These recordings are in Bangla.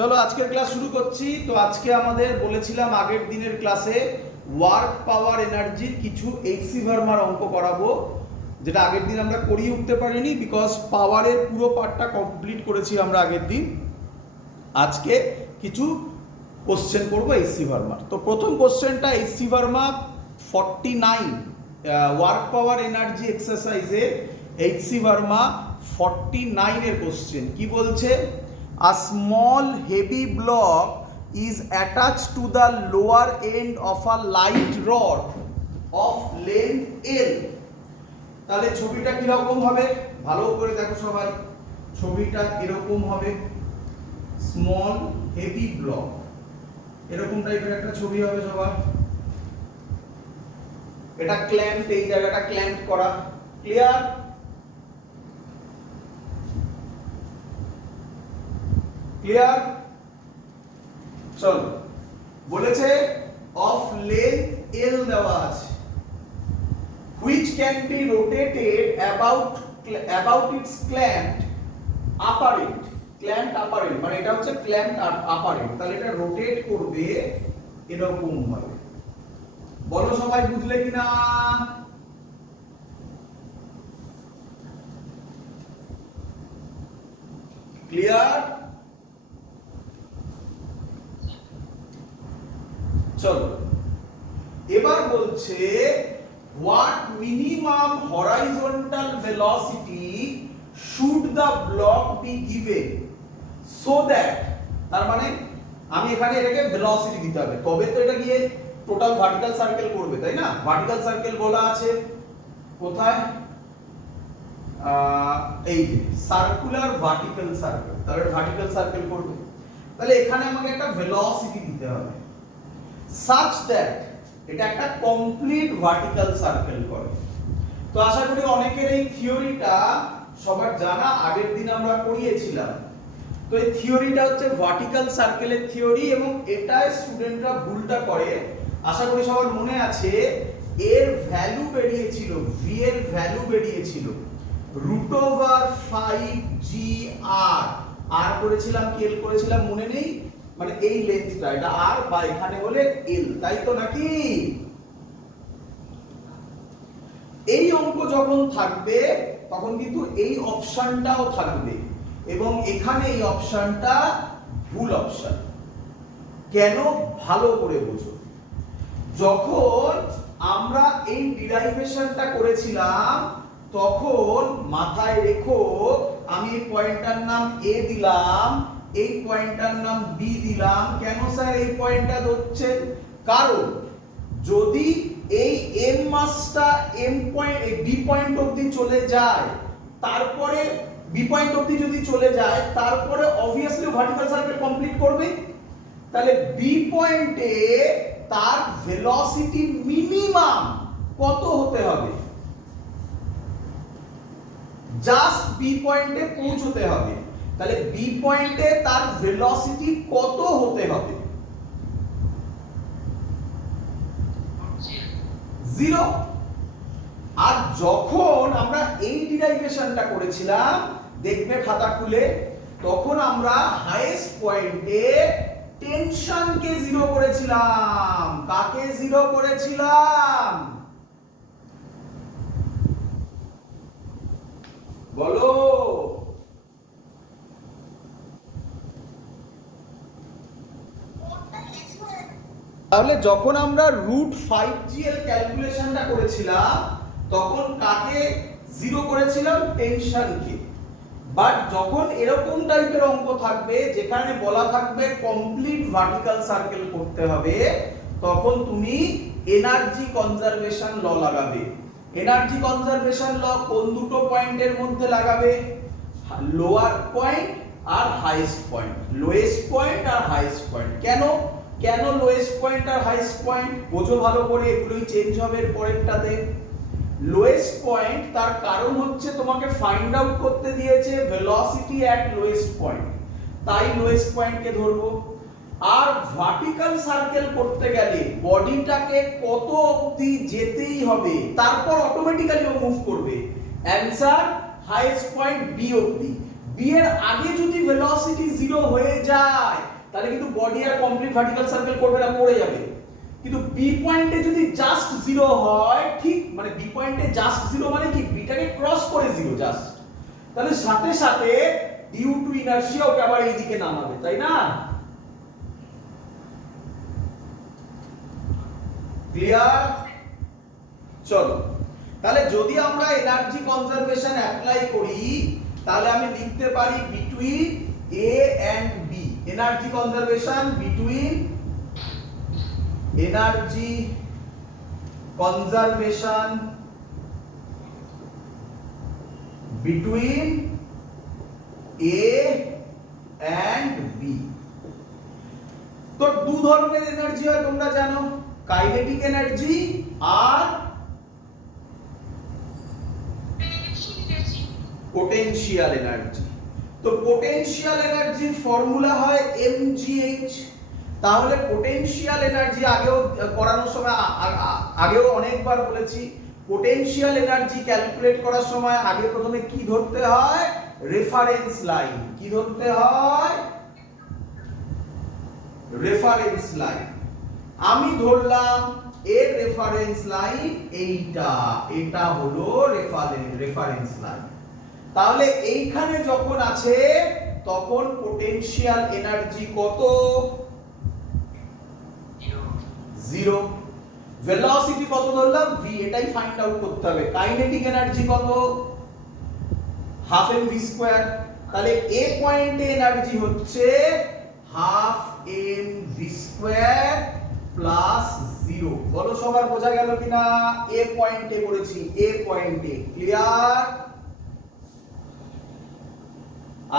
চলো আজকের ক্লাস শুরু করছি। তো আজকে আমাদের বলেছিলাম আগের দিনের ক্লাসে ওয়ার্ক পাওয়ার এনার্জির কিছু এইচসি ভার্মার অঙ্ক করাবো, যেটা আগের দিন আমরা করিয়ে উঠতে পারিনি বিকজ পাওয়ারের পুরো পার্টটা কমপ্লিট করেছি আমরা আগের দিন। আজকে কিছু কোশ্চেন করবো এইচসি ভার্মার। তো প্রথম কোশ্চেনটা HC Verma 49 work power energy এক্সারসাইজে এইচসি ভার্মা 49 এর কোশ্চেন কি বলছে? A small heavy block is attached to the lower end of a light rod of length L. তাহলে ছবিটা কিরকম হবে ভালো করে দেখো সবাই। ছবিটা এরকম হবে, স্মল হেভি ব্লক, এরকম টাইপের একটা ছবি হবে সবার। এটা ক্ল্যাম্প, এই জায়গাটা ক্ল্যাম্প করা, ক্লিয়ার? ক্লিয়ার? চলো, বলেছে অফ লেন্থ L দেওয়া আছে, which can be rotated about its clamped upper end. clamped upper end মানে এটা হচ্ছে clamped upper end, তাহলে এটা রোটেট করবে এরকম ভাবে। বলো সবাই বুঝলে কিনা? ক্লিয়ার? চলো, এবার বলছে what minimum horizontal velocity should the block be given so that, তার মানে আমি এখানে এটাকে ভেলোসিটি দিতে হবে, তবে তো এটা গিয়ে টোটাল ভার্টিক্যাল সার্কেল করবে, তাই না? ভার্টিক্যাল সার্কেল বলা আছে কোথায়? এই সার্কুলার ভার্টিক্যাল সার্কেল, তাহলে ভার্টিক্যাল সার্কেল করবে, তাহলে এখানে আমাকে একটা ভেলোসিটি দিতে হবে such that এটা একটা কমপ্লিট ভার্টিক্যাল সার্কেল করে। তো আশা করি অনেকের এই থিওরিটা সবার জানা, আগের দিন আমরা পড়িয়েছিলাম। তো এই থিওরিটা হচ্ছে ভার্টিক্যাল সার্কেলের থিওরি, এবং এটাই স্টুডেন্টরা ভুলটা করে। আশা করি সবার মনে আছে এর ভ্যালু বেরিয়েছিল, ভি এর ভ্যালু বেরিয়েছিল √5GR। আর করেছিলাম কি এল করেছিলাম মনে নেই? মানে এই লেন্থটা এটা আর, বা এখানে হলে এল, তাই তো নাকি? এই অঙ্ক যখন থাকবে তখন কিন্তু এই অপশনটাও থাকবে, এবং এখানে এই অপশনটা ভুল অপশন। কেন? ভালো করে বোঝো। যখন আমরা এই ডিরাইভেশনটা করেছিলাম তখন মাথায় রেখো আমি এই পয়েন্টটার নাম এ দিলাম, এই পয়েন্টটার নাম বি দিলাম। কেন স্যার এই পয়েন্টটা ধরছেন? কারণ যদি এই এম মাসটা এম পয়েন্ট বি পয়েন্ট অবধি চলে যায়, তারপরে বি পয়েন্ট অবধি যদি চলে যায়, তারপরে অবভিয়াসলি ভার্টিক্যাল সার্কেল কমপ্লিট করবে। তাহলে বি পয়েন্টে তার ভেলোসিটি মিনিমাম কত হতে হবে? জাস্ট বি পয়েন্টে পৌঁছতে হবে। তাহলে বি পয়েন্টে তার ভেলোসিটি কত হতে হবে? 0। আর যখন আমরা এই ডিরাইভেশনটা করেছিলাম, দেখবে খাতা খুলে, তখন আমরা হাইয়েস্ট পয়েন্টে টেনশনকে 0 করেছিলাম। কাকে 0 করেছিলাম? বলো। তাহলে যখন আমরা √5GL ক্যালকুলেশনটা করেছিলাম তখন কাকে 0 করেছিলাম? টেনশনকে। বাট যখন এরকম টাইপের অঙ্ক থাকবে যেখানে বলা থাকবে কমপ্লিট ভার্টিক্যাল সার্কেল করতে হবে, তখন তুমি এনার্জি কনজারভেশন ল লাগাবে। এনার্জি কনজারভেশন ল কোন দুটো পয়েন্টের মধ্যে লাগাবে? লোয়ার পয়েন্ট আর হাইয়েস্ট পয়েন্ট, লোয়েস্ট পয়েন্ট আর হাইয়েস্ট পয়েন্ট। কেন কেন লোয়েস্ট পয়েন্ট আর হাইয়েস্ট পয়েন্ট? বোঝো ভালো করে, এগুলোই চেঞ্জ হবে পরেরটাতে। লোয়েস্ট পয়েন্ট, তার কারণ হচ্ছে তোমাকে ফাইন্ড আউট করতে দিয়েছে ভেলোসিটি অ্যাট লোয়েস্ট পয়েন্ট, তাই লোয়েস্ট পয়েন্টকে ধরবো। আর ভার্টিক্যাল সার্কেল করতে গেলে বডিটাকে কত অবধি যেতেই হবে, তারপর অটোমেটিক্যালি ও মুভ করবে। অ্যানসার হাইয়েস্ট পয়েন্ট বি অবধি। বি এর আগে যদি ভেলোসিটি 0 হয়ে যায় তাহলে কিন্তু বডি আর কমপ্লিট ভার্টিক্যাল সার্কেল করবে না, পড়ে যাবে। কিন্তু বি পয়েন্টে যদি জাস্ট 0 হয়, ঠিক মানে বি পয়েন্টে জাস্ট 0 মানে কি বিটাকে ক্রস করে 0 জাস্ট, তাহলে সাথে সাথে ডিউ টু ইনার্শিয়া ওকে আবার এইদিকে নামাবে, তাই না? ক্লিয়ার? চলো তাহলে যদি আমরা এনার্জি কনজারভেশন অ্যাপ্লাই করি তাহলে আমি লিখতে পারি between a and b, energy conservation between energy conservation between a and b. তো দু ধরনের এনার্জি হয় তোমরা জানো, কাইনেটিক এনার্জি আর পোটেনশিয়াল এনার্জি। তো পোটেনশিয়াল এনার্জির ফর্মুলা হয় mgh। তাহলে পোটেনশিয়াল এনার্জি আগেও করানোর সময় আগেও অনেকবার বলেছি, পোটেনশিয়াল এনার্জি ক্যালকুলেট করার সময় আগে প্রথমে কি ধরতে হয়, রেফারেন্স লাইন। কি ধরতে হয়? Reference line. আমি ধরলাম এর রেফারেন্স লাইন এইটা, এটা হলো রেফারেন্স লাইন। তাহলে এইখানে যখন আছে তখন পোটেনশিয়াল এনার্জি কত? 0। ভেলোসিটি কত ধরলাম? v, এটাই ফাইন্ড আউট করতে হবে। কাইনেটিক এনার্জি কত? Half mv square. তাহলে এ পয়েন্টে এনার্জি হচ্ছে হাফ mv স্কয়ার প্লাস 0। বলো সবার বোঝা গেল কিনা? এ পয়েন্টে করেছি, এ পয়েন্টে। ক্লিয়ার?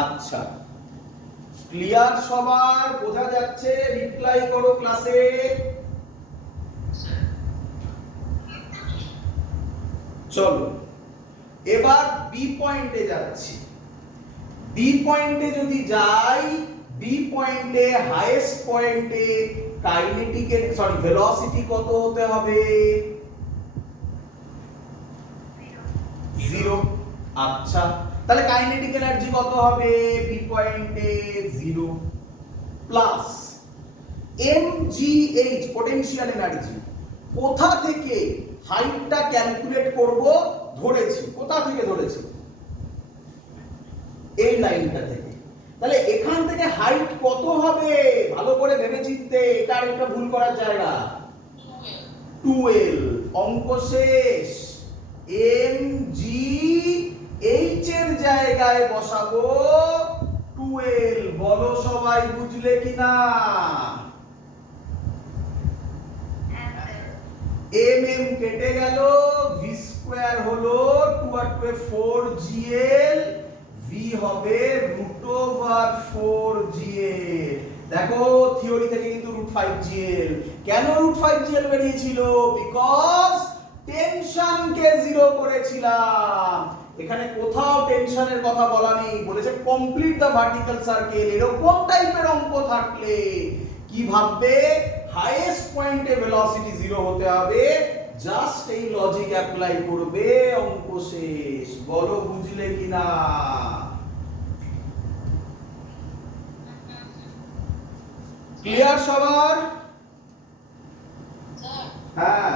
আচ্ছা, ক্লিয়ার সবার? বোঝা যাচ্ছে? রিপ্লাই করো ক্লাসে। চলো এবার বি পয়েন্টে যাচ্ছি। বি পয়েন্টে যদি যাই, বি পয়েন্টে হাইয়েস্ট পয়েন্টে কাইনেটিকের ভেলোসিটি কত হতে হবে? 0। আচ্ছা, তাহলে কাইনেটিক এনার্জি কত হবে বি পয়েন্টে? 0 প্লাস mgh পোটেনশিয়াল এনার্জি। কোথা থেকে হাইটটা ক্যালকুলেট করব ধরেছি, কোথা থেকে ধরেছি? এই লাইনটা থেকে। তাহলে এখান থেকে হাইট কত হবে? ভালো করে ভেবে চিন্তে, এটা একটা ভুল করার জায়গা। 12। অঙ্ক শেষ। mgh এর জায়গায় বসাবো 12। বলো সবাই বুঝলে কিনা? mm কেটে গেল, v স্কয়ার হলো 2 আর 2 4gl, v হবে √4gl। দেখো থিওরি থেকে কিন্তু √5gl। কেন √5gl বেরিয়েছিল? বিকজ টেনশনকে 0 করেছিলাম। এখানে কোথাও টেনশনের কথা বলা নেই, বলেছে কমপ্লিট দা ভার্টিক্যাল সার্কেল। এরকম টাইপের অঙ্ক থাকলে কি ভাববে? হাইয়েস্ট পয়েন্টে ভেলোসিটি 0 হতে হবে, জাস্ট এই লজিক অ্যাপ্লাই করবে, অঙ্ক শেষ। বলো বুঝলে কিনা? ক্লিয়ার সবার? হ্যাঁ,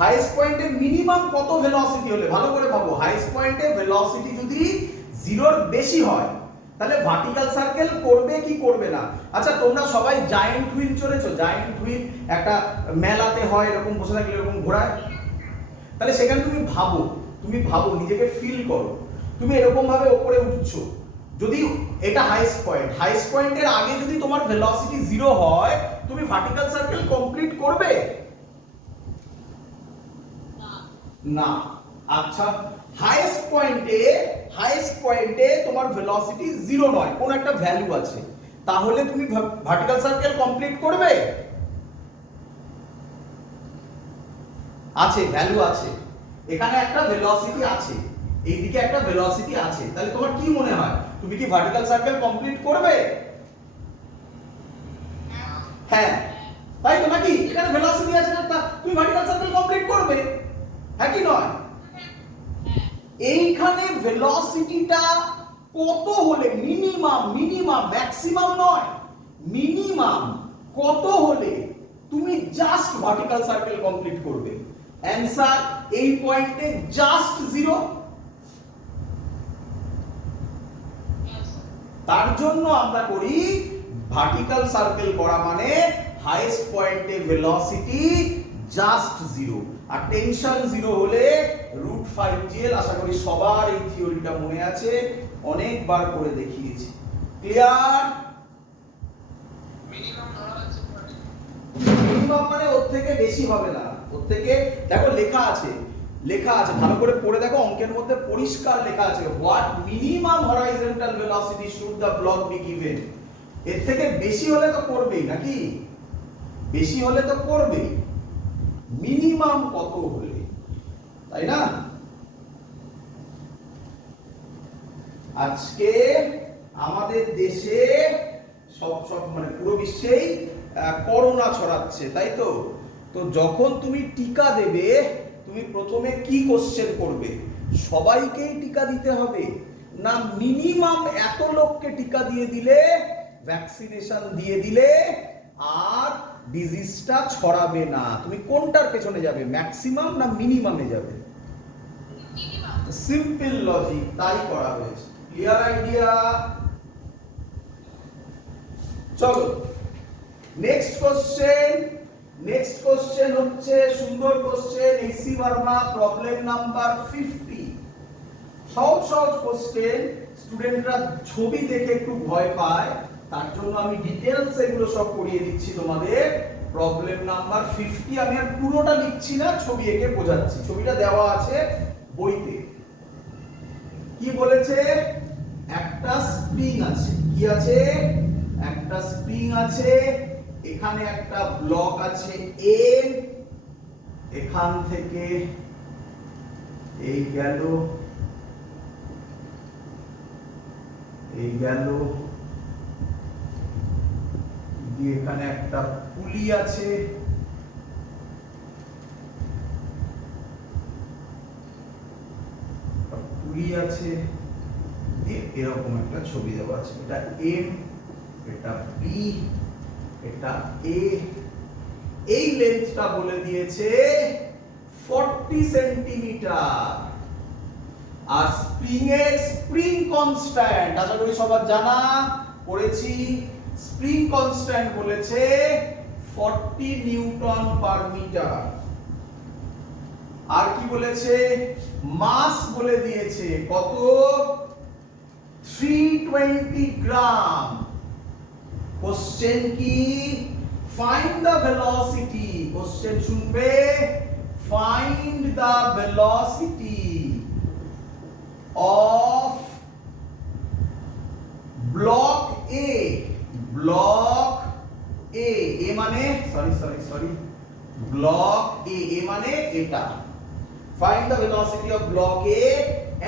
হাইয়েস্ট পয়েন্টে মিনিমাম কত ভেলোসিটি হলে? ভালো করে ভাবো, হাইয়েস্ট পয়েন্টে ভেলোসিটি যদি 0 এর বেশি হয় তাহলে ভার্টিক্যাল সার্কেল করবে কি করবে না? আচ্ছা, তোমরা সবাই জায়ান্ট হুইল চড়েছো? জায়ান্ট হুইল একটা মেলাতে হয়, এরকম বসে থাকলে এরকম ঘোরায়। তাহলে সেখানে তুমি ভাবো, নিজেকে ফিল করো, তুমি এরকম ভাবে উপরে উঠছো। যদি এটা হাইয়েস্ট পয়েন্টের আগে যদি তোমার ভেলোসিটি 0 হয়, তুমি ভার্টিক্যাল সার্কেল কমপ্লিট করবে না। আচ্ছা, হাইয়েস্ট পয়েন্টে তোমার ভেলোসিটি 0 নয়, কোন একটা ভ্যালু আছে, তাহলে তুমি ভার্টিক্যাল সার্কেল কমপ্লিট করবে? আছে, ভ্যালু আছে, এখানে একটা ভেলোসিটি আছে, এইদিকে একটা ভেলোসিটি আছে, তাহলে তোমার কি মনে হয় তুমি কি ভার্টিক্যাল সার্কেল কমপ্লিট করবে? হ্যাঁ, তাই তো নাকি? এখানে ভেলোসিটি আছে না, তুমি ভার্টিক্যাল সার্কেল কমপ্লিট করবে, হ্যাঁ কি নয়? এইখানে ভেলোসিটিটা কত হলে মিনিমাম ম্যাক্সিমাম নয়, মিনিমাম কত হলে তুমি জাস্ট ভার্টিক্যাল সার্কেল কমপ্লিট করবে? অ্যানসার এই পয়েন্টে জাস্ট 0। তার জন্য আমরা করি ভার্টিক্যাল সার্কেল করা মানে হাইয়েস্ট পয়েন্টে ভেলোসিটি জাস্ট 0, আর টেনশন 0 হলে √5gl। আশা করি সবার এই থিওরিটা মনে আছে, অনেকবার করে দেখিয়েছি। ক্লিয়ার? মিনিমাম মানে ওর থেকে বেশি হবে না, ওর থেকে দেখো লেখা আছে ভালো করে পড়ে দেখো, অঙ্কের মধ্যে পরিষ্কার লেখা আছে what minimum horizontal velocity should the block be given. এর থেকে বেশি হলে তো করবেই নাকি, বেশি হলে তো করবেই, মিনিমাম কত হলে, তাই না? আজকে আমাদের দেশে সব মানে পুরো বিশ্বেই করোনা ছড়াচ্ছে, তাই তো? তো যখন তুমি টিকা দেবে, তুমি প্রথমে কি কোশ্চেন করবে? সবাইকেই টিকা দিতে হবে না মিনিমাম এত লোককে টিকা দিয়ে দিলে, ভ্যাকসিনেশন দিয়ে দিলে আর ডিজিজটা ছড়াবে না? তুমি কোনটার পেছনে যাবে, ম্যাক্সিমাম না মিনিমামে যাবে? সিম্পল লজিক, তাই করা হয়েছে। Clear idea? চলো নেক্সট কোশ্চেন হচ্ছে সুন্দর question, HC Verma, problem number 50। সহজ কোশ্চেন, স্টুডেন্টরা ছবি দেখে একটু ভয় পায়, তার জন্য আমি ডিটেইলস এগুলো সব পড়িয়ে দিচ্ছি তোমাদের। প্রবলেম নাম্বার 50 আমি আর পুরোটা লিখছি না, ছবি এঁকে বোঝাচ্ছি, ছবিটা দেওয়া আছে বইতে। কি বলেছে? একটা স্প্রিং আছে, কি আছে? একটা স্প্রিং আছে, এখানে একটা ব্লক আছে এ, এখান থেকে এই গেল, এখানে একটা পুলি আছে, এরকম একটা ছবি দেওয়া আছে। এটা এম, এটা বি, এটা এ। এই লেন্থটা বলে দিয়েছে 40 সেন্টিমিটার, আর স্প্রিং কনস্ট্যান্ট আশা করি সবার জানা, পড়েছি। স্প্রিং কনস্ট্যান্ট বলেছে 40 নিউটন পার মিটার। আর কি বলেছে? মাস বলে দিয়েছে কত? 320 গ্রাম। কোশ্চেন কি? Find the velocity. কোশ্চেন শুনবে, find the velocity of block A, মানে সরি block A মানে এটা। Find the velocity of block A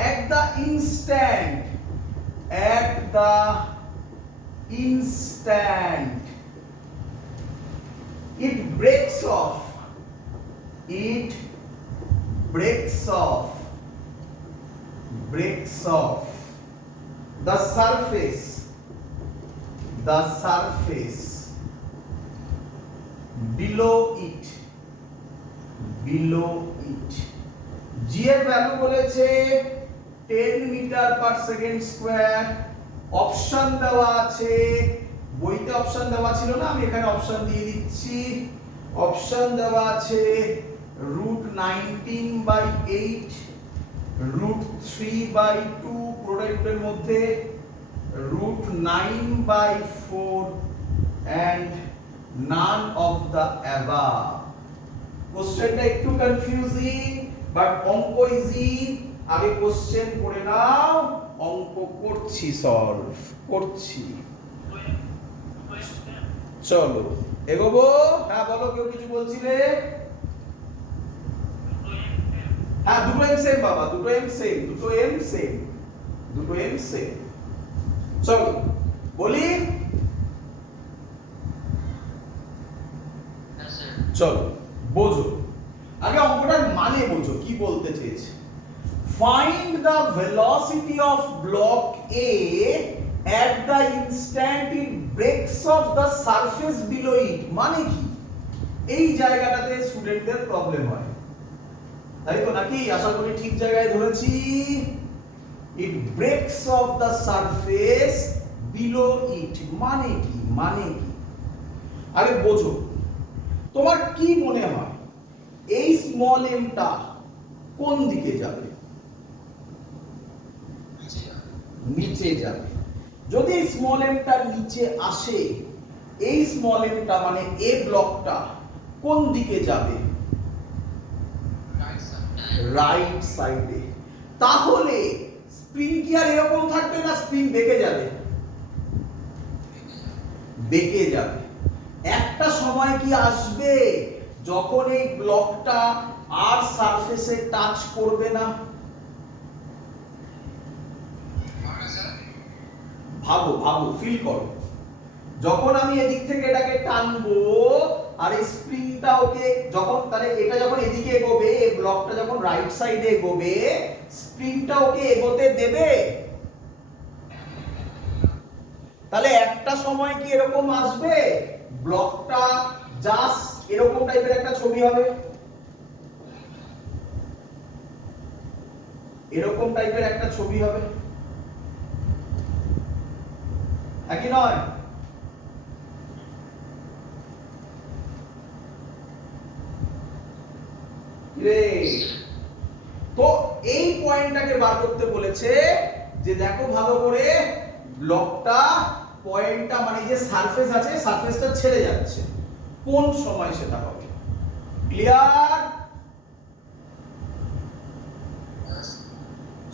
at the instant it breaks off the surface below it g এর ভ্যালু বলেছে 10 metre per second square. Option দেওয়া আছে, বইতে অপশন দেওয়া ছিল না, আমি এখানে অপশন দিয়ে দিচ্ছি। অপশন দেওয়া আছে √19/8, √3/2 প্রোডাক্টের মধ্যে, √9/4 and none of the above। কোশ্চেনটা একটু কনফিউজিং বাট অঙ্ক ইজি। আগে কোশ্চেন পড়ে নাও, অঙ্ক করছি। চলো এগোবো। হ্যাঁ বলো, কেউ কিছু বলছিলে? হ্যাঁ দুটো এম সেম বাবা, দুটো এম সেম। চলো বলি, চলো বোঝো আগে অঙ্কটার মানে বোঝো কি বলতে চেয়েছে। find the velocity of block A at the instant it breaks off the surface below it, মানে কি? এই জায়গাটাতে স্টুডেন্টদের প্রবলেম হয়, তাই তো নাকি? আশা করি ঠিক জায়গায় ধরেছি। it breaks off the surface below it, মানে কি? মানে কি? আরে বোঝো, তোমার কি মনে হয় এই স্মল এমটা কোন দিকে যাবে? নিচে যাবে। যদি স্মল এমটা নিচে আসে, এই স্মল এমটা মানে এ ব্লকটা কোন দিকে যাবে? রাইট সাইডে। তাহলে স্প্রিং কি আর এরকম থাকবে না স্প্রিং বেঁকে যাবে? বেঁকে যাবে। একটা সময় কি আসবে যখন এই ব্লকটা আর সারফেসে টাচ করবে না? ভাবো ভাবো, ফিল করো। যখন আমি এদিক থেকে এটাকে টানবো আর এই স্প্রিংটা ওকে যখন, তাহলে এটা যখন এদিকে এগোবে, এই ব্লকটা যখন রাইট সাইডে এগোবে, স্প্রিংটা ওকে এগোতে দেবে? তাহলে একটা সময় কি এরকম আসবে ব্লকটা জাস্ট এরকম টাইপের একটা ছবি হবে, এরকম টাইপের একটা ছবি হবে, একই নয়? তো এই পয়েন্টটাকে বার করতে বলেছে যে দেখো ভালো করে, ব্লকটা পয়েন্টটা মানে যে সারফেস আছে সারফেসটা ছেড়ে যাচ্ছে, কোন সময় সেটা হবে? ক্লিয়ার?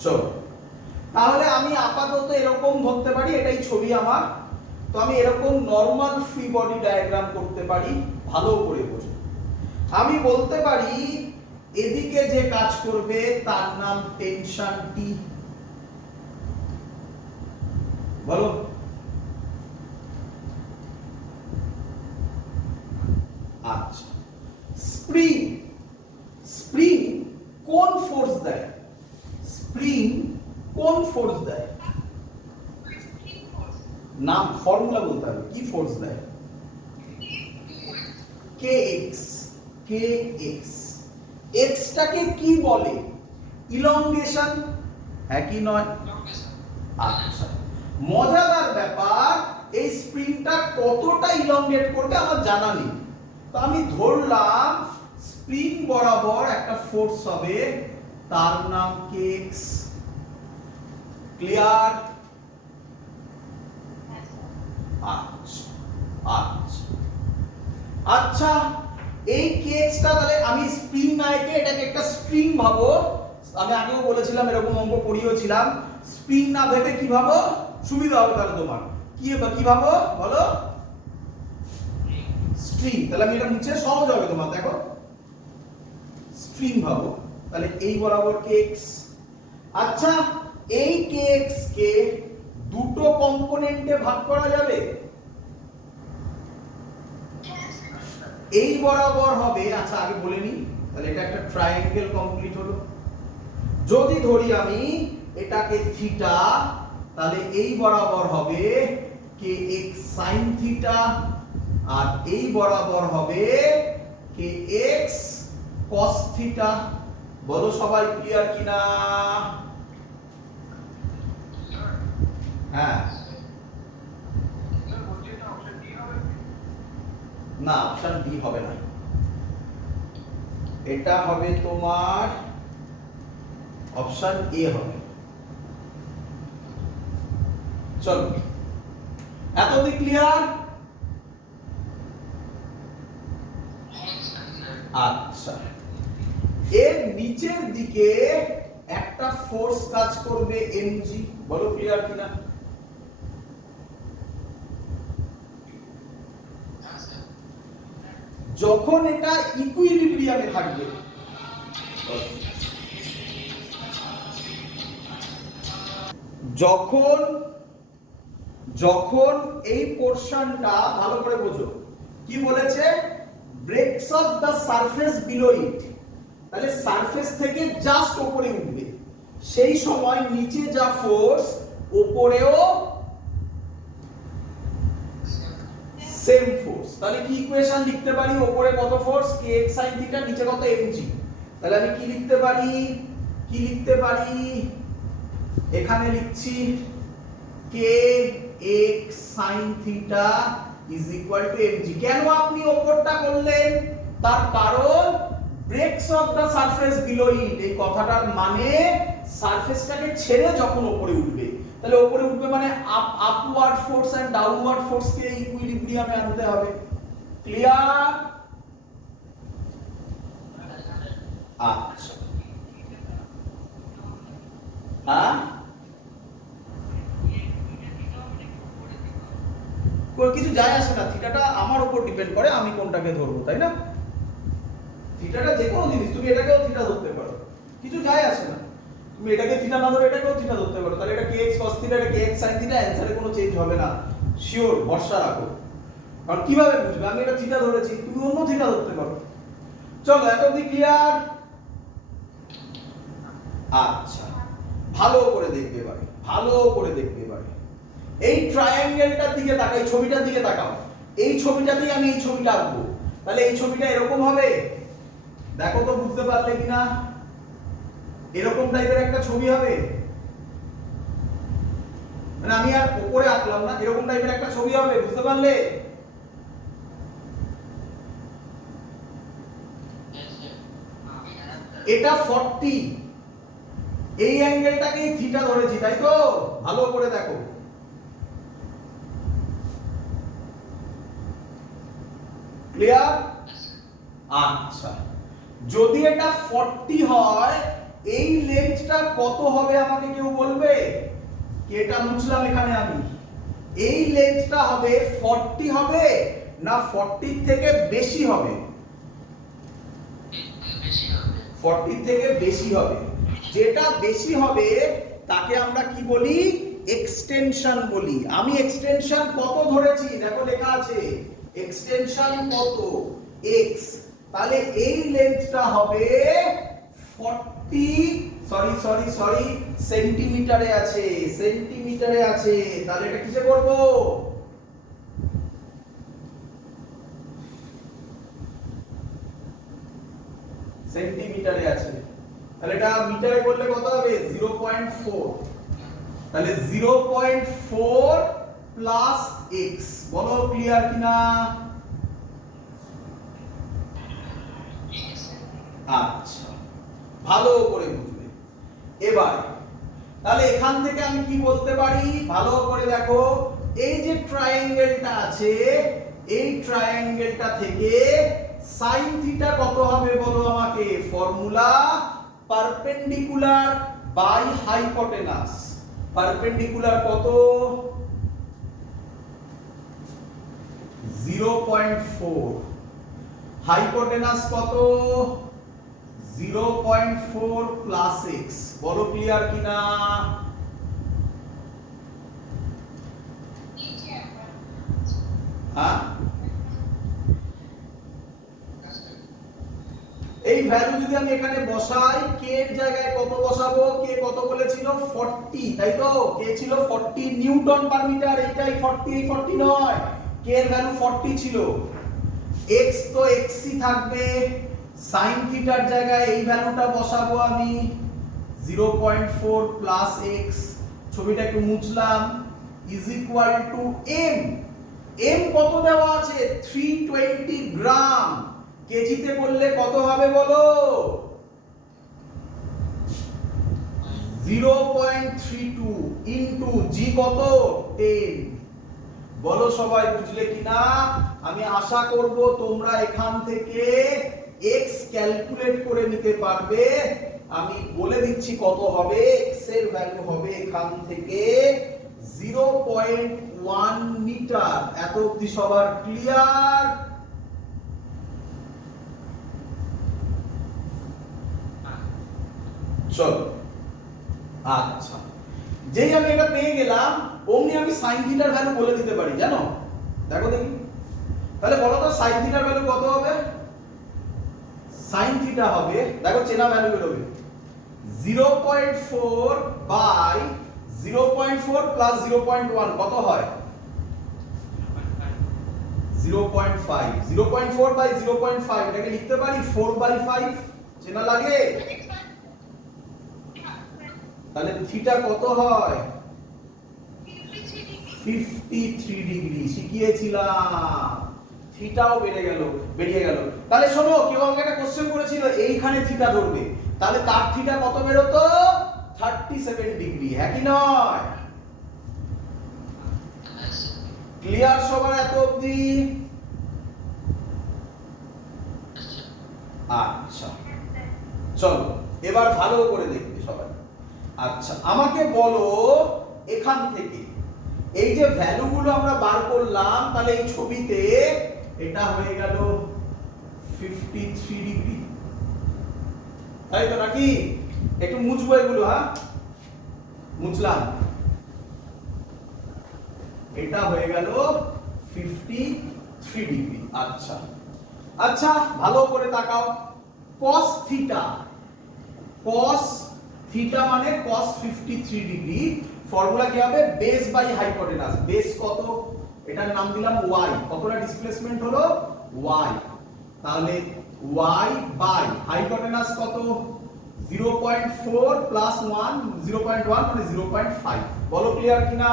চলো, তাহলে আমি আপাতত এরকম ধরতে পারি, এটাই ছবি আমার। তো আমি এরকম নরমাল ফ্রি বডি ডায়াগ্রাম করতে পারি, ভালো করে বোঝো। আমি বলতে পারি এদিকে যে কাজ করবে তার নাম টেনশন টি। বলো। আচ্ছা, স্প্রিং, স্প্রিং কোন ফোর্স দেয়? স্প্রিং কোন ফোর্স দেয়? নাম ফর্মুলা বলতে হবে, কি ফোর্স দেয়? kx, kx। x টাকে কি বলে? ইলংগেশন, হ্যাঁ কি নয়? আচ্ছা, মজাদার ব্যাপার, এই স্প্রিংটা কতটা ইলংগেট করবে আমার জানা নেই। তো আমি ধরলাম স্প্রিং বরাবর একটা ফোর্স হবে, তার নাম kx। ক্লিয়ার? আচ্ছা আচ্ছা আচ্ছা, এই kx টা তাহলে আমি স্প্রিং না এঁকে এটাকে একটা স্প্রিং ভাবো। আমি আগেও বলেছিলাম, এরকম অঙ্ক পড়িয়েছিলাম। স্প্রিং না ভেবে কি ভাবো? সুবিধা হবে তাহলে তোমার। কি ভাবো বলো? স্ট্রিং। তাহলে আমি এটা মুছে সহজ হবে তোমার, দেখো স্ট্রিং ভাবো। তাহলে এই বরাবর kx। আচ্ছা, এই kx কে দুটো কম্পোনেন্টে ভাগ করা যাবে? এই বরাবর হবে, আচ্ছা আগে বলে নি, তাহলে এটা একটা ট্রায়াঙ্গেল কমপ্লিট হলো। যদি ধরি আমি এটাকে থিটা, তাহলে এই বরাবর হবে kx sin থিটা, আর এই বরাবর হবে kx cos থিটা। বলো সবাই ক্লিয়ার কিনা? হ্যাঁ না, অপশন ডি হবে না, এটা হবে তোমার অপশন এ হবে। চলো, এতদিন ক্লিয়ার? আচ্ছা, এর নিচের দিকে একটা ফোর্স কাজ করবে mg। বলো ক্লিয়ার কিনা? যখন এটা ইকুইলিব্রিয়ামে থাকবে, যখন যখন এই পোরশনটা ভালো করে বোঝো, কি বলেছে? Breaks of the surface below it. তাহলে সারফেস থেকে জাস্ট উপরে উঠবে, সেই সময় নিচে যা ফোর্স উপরেও সেম ফোর্স। তাহলে কি ইকুয়েশন লিখতে পারি? উপরে কত ফোর্স kx sin থিটা, নিচে কত mg। তাহলে আমি কি লিখতে পারি? এখানে লিখছি kx sin theta is equal to mg। কেন আপনি উপরটা করলেন? তার কারণ breaks of the surface below it, এই কথাটার মানে সারফেসটাকে ছেড়ে যখন উপরে উঠবে, তাহলে উপরে উঠবে মানে upward force and downward force কে ইকুইলিব্রিয়ামে আনতে হবে। ক্লিয়ার? আচ্ছা, হ্যাঁ, কিছু যায় আসে না, থিটাটা আমার উপর ডিপেন্ড করে আমি কোনটাকে ধরবো, তাই না? থিটাটা যে কোনো জিনিস, তুমি এটাকেও থিটা ধরতে পারো, কিছু যায় আসে না। তুমি এটাকে থিটা না ধরে এটাকেও থিটা ধরতে পারো, তাহলে এটা kx cos থিটা, এটা kx sin থিটা, অ্যানসারে কোনো চেঞ্জ হবে না, শিওর, ভরসা রাখো। কারণ কিভাবে বুঝবে আমি এটা থিটা ধরেছি, তুমি অন্য থিটা ধরতে পারো। চলো, এত অবধি ক্লিয়ার? আচ্ছা, ভালো করে দেখবে এবারে, এই ট্রায়াঙ্গেলটার দিকে তাকাও, এই ছবিটার দিকে তাকাও। এই ছবিটাতেই আমি এই ছবিটা আঁকবো, তাহলে এই ছবিটা এরকম হবে, দেখো তো বুঝতে পারলে কিনা? এরকম টাইপের একটা ছবি হবে, মানে আমি আর উপরে আঁকলাম না, এরকম টাইপের একটা ছবি হবে, বুঝতে পারলে? এটা 40, এই অ্যাঙ্গেলটাকেই থিটা ধরেছি, তাই তো? ভালো করে দেখো, ক্লিয়ার? আচ্ছা, যদি এটা 40 হয়, এই লেন্থটা কত হবে আমাকে কেউ বলবে? এটা বুঝলাম এখানে আমি, এই লেন্থটা হবে 40 হবে না 40 থেকে বেশি হবে? 40 থেকে বেশি হবে। যেটা বেশি হবে তাকে আমরা কি বলি? এক্সটেনশন বলি। আমি এক্সটেনশন কত ধরেছি? দেখো লেখা আছে এক্সটেনশন কত, x। তাহলে এই লেন্থটা হবে 40, সরি সেন্টিমিটারে আছে, তাহলে এটা কিসে করব? সেন্টিমিটারে আছে, তাহলে এটা মিটারে করলে কত হবে? 0.4। তাহলে 0.4 প্লাস x, বলো ক্লিয়ার কিনা? আচ্ছা, ভালো করে বুঝবে এবার। তাহলে এখান থেকে আমি কি বলতে পারি? ভালো করে দেখো, এই যে ট্রায়াঙ্গেলটা আছে, এই ট্রায়াঙ্গেলটা থেকে sin থিটা কত হবে বলো আমাকে? Formula perpendicular by hypotenuse. Perpendicular কত? 0.4, হাইপোটেনাস কত? 0.4 প্লাস x, বলো ক্লিয়ার কিনা? হ্যাঁ, এই ভ্যালু যদি আমি এখানে বসাই, k এর জায়গায় কত বসাবো? k কত বলেছিল? 40, তাই তো? k ছিল 40 নিউটন পার মিটার, এইটাই 40, এই 40 নয়, k এর ভ্যালু 40 ছিল। x তো x ই থাকবে, sin থিটার জায়গায় এই ভ্যালুটা বসাবো আমি 0.4 প্লাস x, ছবিটা একটু মুছলাম, is equal to m। m কত দেওয়া আছে? 320 গ্রাম। কেজিতে বললে কত হবে বলো? 0.32 ইনটু g কত? 10। বলো সবাই বুঝলে কিনা? আমি আশা করব তোমরা এখান থেকে x ক্যালকুলেট করে নিতে পারবে। আমি বলে দিচ্ছি কত হবে। x এর ভ্যালু হবে এখান থেকে 0.1 মিটার। এত অবধি সবার ক্লিয়ার? চলো, আচ্ছা, যেই আমি এটা পেয়ে গেলাম অমনি আমি sin থিটার ভ্যালু বলে দিতে পারি, জানো? দেখো দেখি, তাহলে বলো তো sin থিটার ভ্যালু কত হবে? sin থিটা হবে, দেখো চেনা ভ্যালু বেরোবে, 0.4 বাই 0.4 প্লাস 0.1 কত হয়? 0.5। 0.4 বাই 0.5 এটাকে লিখতে পারি 4/5, চেনা লাগে? তাহলে থিটা কত হয়? 53 ডিগ্রি। শিখিয়েছিলাম, থিটাও বেরিয়ে গেল। তাহলে শোনো, কেউ আমাকে একটা কোশ্চেন করেছিল এইখানে থিটা ধরবে, তাহলে তার থিটা কত বেরোতো? 37 ডিগ্রি, হ্যাঁ কি নয়? ক্লিয়ার সবার এত অবধি? আচ্ছা চলো এবার ভালো করে দেখবে সবাই। আচ্ছা আমাকে বলো এখান থেকে এই যে ভ্যালুগুলো আমরা বার করলাম, তাহলে এই ছবিতে এটা হয়ে গেল 53 ডিগ্রি, তাই তো নাকি? একটু মুছবো এগুলো, হ্যাঁ মুছলাম। এটা হয়ে গেল 53 ডিগ্রি। আচ্ছা আচ্ছা ভালো করে তাকাও, cos থিটা, cos থিটা মানে cos 53 ডিগ্রি, ফর্মুলা কি হবে? Base by hypotenuse. বেস কত? এটার নাম দিলাম y, কতটা ডিসপ্লেসমেন্ট হলো? y, তাহলে y বাই হাইপোটেনাস কত? 0.4 প্লাস 1, 0.1 মানে 0.5। বলো ক্লিয়ার কিনা?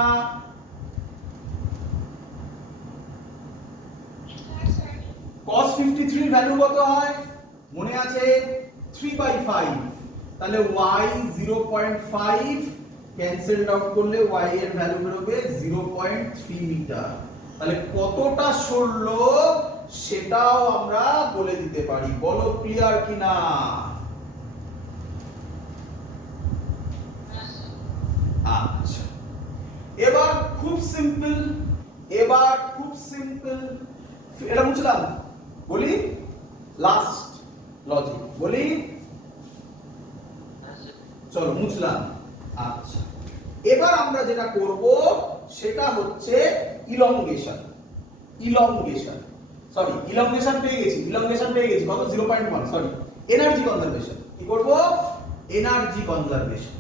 cos 53 ভ্যালু কত হয় মনে আছে? 3/5। তাহলে y 0.5 ক্যান্সেলড আউট করলে y এর ভ্যালু বেরোবে 0.3 মিটার। তাহলে কতটা সরলো সেটাও আমরা বলে দিতে পারি। বলো ক্লিয়ার কিনা? আচ্ছা এবার খুব সিম্পল, এটা বুঝলাম। বলি লাস্ট লজিক বলি, চলো মুছলাম। আচ্ছা এবার আমরা যেটা করব সেটা হচ্ছে ইলংগেশন। ইলংগেশন পেয়ে গেছি কত? 0.1। Sorry, energy conservation. কি করব? Energy conservation.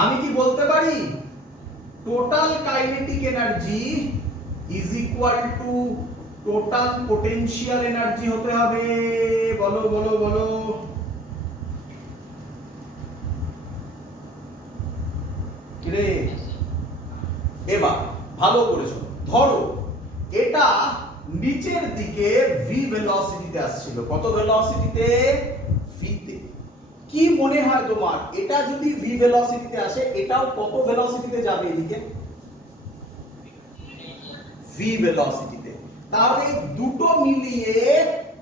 আমি কি বলতে পারি total kinetic energy is equal two total potential energy হতে হবে? বলো বলো বলো। কিরে এবার ভালো করে শোনো, ধরো এটা নিচের দিকে v ভেলোসিটিতে আসছিল। কত ভেলোসিটিতে? v তে। কি মনে হয় তোমার, এটা যদি v ভেলোসিটিতে আসে এটাও কত ভেলোসিটিতে যাবে এদিকে? v ভেলোসিটিতে। তাহলে দুটো মিলিয়ে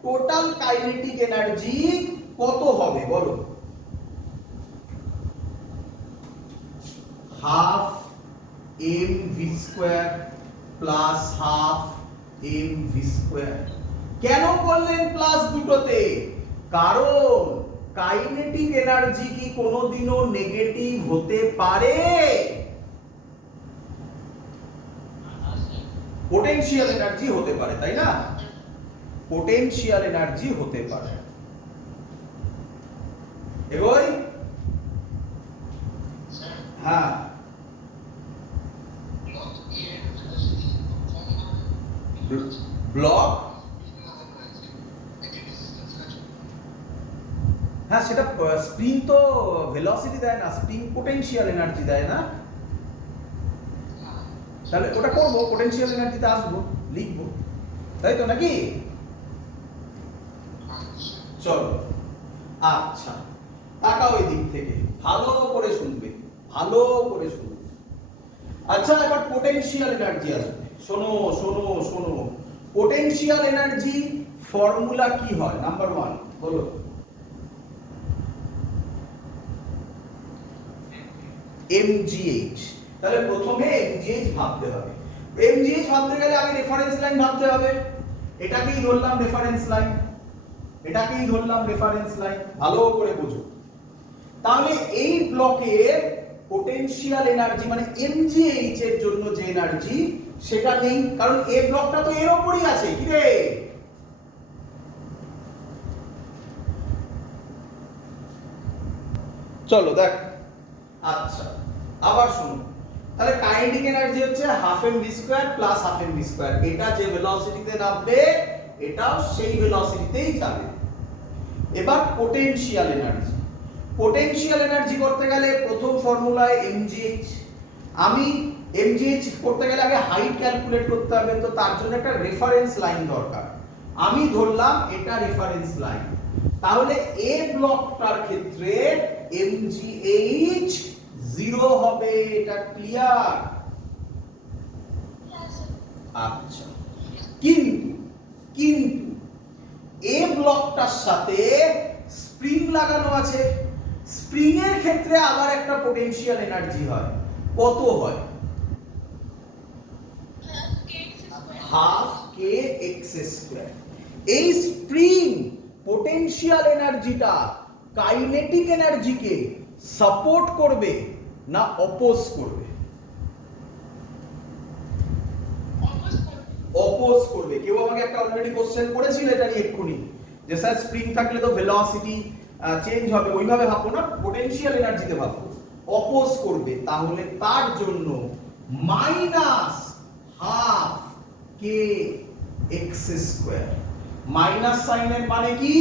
টোটাল কাইনেটিক এনার্জি কত হবে বলো? Half mv square plus half mv square. কেন বললেন প্লাস দুটোতে? কারণ কাইনেটিক এনার্জি কি কোনোদিনও নেগেটিভ হতে পারে? পোটেনশিয়াল এনার্জি হতে পারে, তাই না? পোটেনশিয়াল এনার্জি হতে পারে। এগোই? হ্যাঁ ব্লক, হ্যাঁ সেটা স্প্রিং তো ভেলোসিটি দেয় না, স্প্রিং পোটেনশিয়াল এনার্জি দেয় না। তাহলে ওটা করবো, পোটেনশিয়াল এনার্জিতে আসবো, লিখবো, তাই তো নাকি? চলো আচ্ছা তাকাও এই দিক থেকে, ভালো করে শুনবে। আচ্ছা এবার পোটেনশিয়াল এনার্জি আসবে। শোনো পোটেনশিয়াল এনার্জি ফর্মুলা কি হয়? নাম্বার 1 বলো। mgh। তাহলে প্রথমে mgh ভাবতে হবে। mgh ভাবতে গেলে আগে রেফারেন্স লাইন ভাবতে হবে। এটাকেই ধরলাম রেফারেন্স লাইন, ভালো করে বুঝো। তাহলে এই ব্লকের পোটেনশিয়াল এনার্জি মানে mgh এর জন্য যে এনার্জি সেটা নেই, কারণ এই ব্লকটা তো এর উপরই আছে। কি রে চলো দেখ। আচ্ছা আবার শুনো, তাহলে কাইনেটিক এনার্জি হচ্ছে half m v square plus half m v square, এটা যে ভেলোসিটিতে নামবে এটাও সেই ভেলোসিটিতেই যাবে। এবার পোটেনশিয়াল এনার্জি, পোটেনশিয়াল এনার্জি করতে গেলে প্রথম ফর্মুলায় এমজিএইচ, আমি এমজিএইচ করতে গেলে আগে হাইট ক্যালকুলেট করতে হবে, তো তার জন্য একটা রেফারেন্স লাইন দরকার, আমি ধরলাম এটা রেফারেন্স লাইন, তাহলে এ ব্লকটার ক্ষেত্রে এমজিএইচ 0 হবে, এটা ক্লিয়ার? আচ্ছা, কিন্তু কিন্তু এ ব্লকটার সাথে স্প্রিং লাগানো আছে, স্প্রিং এর ক্ষেত্রে আবার একটা পোটেনশিয়াল এনার্জি হয়, কত হয়? হাফ কে এক্স স্কয়ার। এই স্প্রিং পোটেনশিয়াল এনার্জিটা কাইনেটিক এনার্জিকে সাপোর্ট করবে না অপোজ করবে? অপোজ করবে। কেউ আমাকে একটা অলরেডি কোশ্চেন করেছিল এটা নিয়ে এক্ষুনি, যে স্যার স্প্রিং থাকলে তো ভেলোসিটি চেঞ্জ হবে, ওইভাবে ভাববো না, পোটেনশিয়াল এনার্জিতে ভাববো, অপোজ করবে, তাহলে তার জন্য মাইনাস হাফ কে এক্স স্কয়ার। মাইনাস সাইনের মানে কি?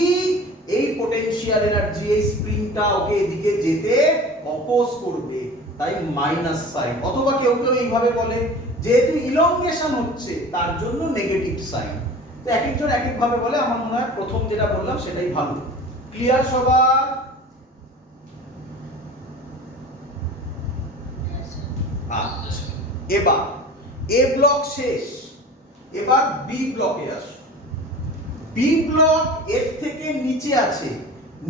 এই পোটেনশিয়াল এনার্জি এই স্প্রিংটা ওকে এদিকে যেতে অপোজ করবে, তাই মাইনাস সাইন। অথবা কেউ কেউ এইভাবে বলে যেহেতু ইলংগেশন হচ্ছে তার জন্য নেগেটিভ সাইন। তো এক একজন এক এক ভাবে বলে, আমার মনে হয় প্রথম যেটা বললাম সেটাই ভালো। ক্লিয়ার সবার? আচ্ছা, এবার এ ব্লক শেষ, এবার বি ব্লকে আসো। বি ব্লক এর থেকে নিচে আছে,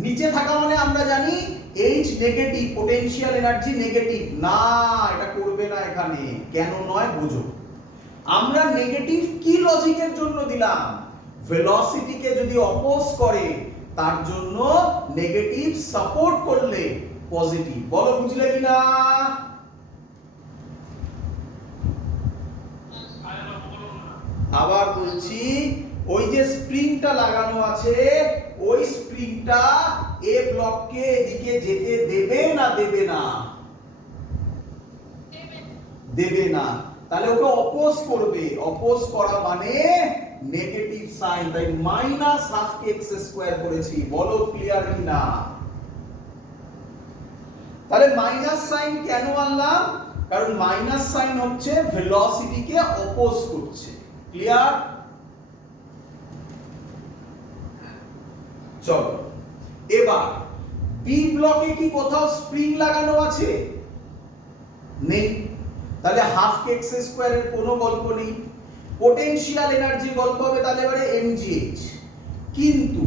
নিচে থাকা মানে আমরা জানি H negative, potential energy negative, না এটা করবে না এখানে, কেন নয় বোঝো। আমরা নেগেটিভ কি লজিকের জন্য দিলাম? ভেলোসিটিকে যদি অপোজ করে তার জন্য নেগেটিভ সাপোর্ট করলে পজিটিভ, বলো বুঝলে কিনা? আবার বলছি, ওই যে স্প্রিংটা লাগানো আছে ওই স্প্রিংটা এ ব্লককে এদিকে যেতে দেবে না দেবে না? দেবে না, তাহলে ওকে অপোজ করবে, অপোজ করা মানে নেগেটিভ সাইন, তাই মাইনাস হাফ কে এক্স স্কয়ার করেছি, বলো ক্লিয়ার কিনা? তাহলে মাইনাস সাইন কেন আনলাম? কারণ মাইনাস সাইন হচ্ছে ভেলোসিটিকে অপোজ করছে। ক্লিয়ার? চলো এবার বি ব্লকে কি কোথাও স্প্রিং লাগানো আছে? নেই, তাহলে হাফ কে এক্স স্কয়ারের কোনো গল্প নেই। পোটেনশিয়াল এনার্জি গল্প হবে তাহলে এবারে এমজিএইচ, কিন্তু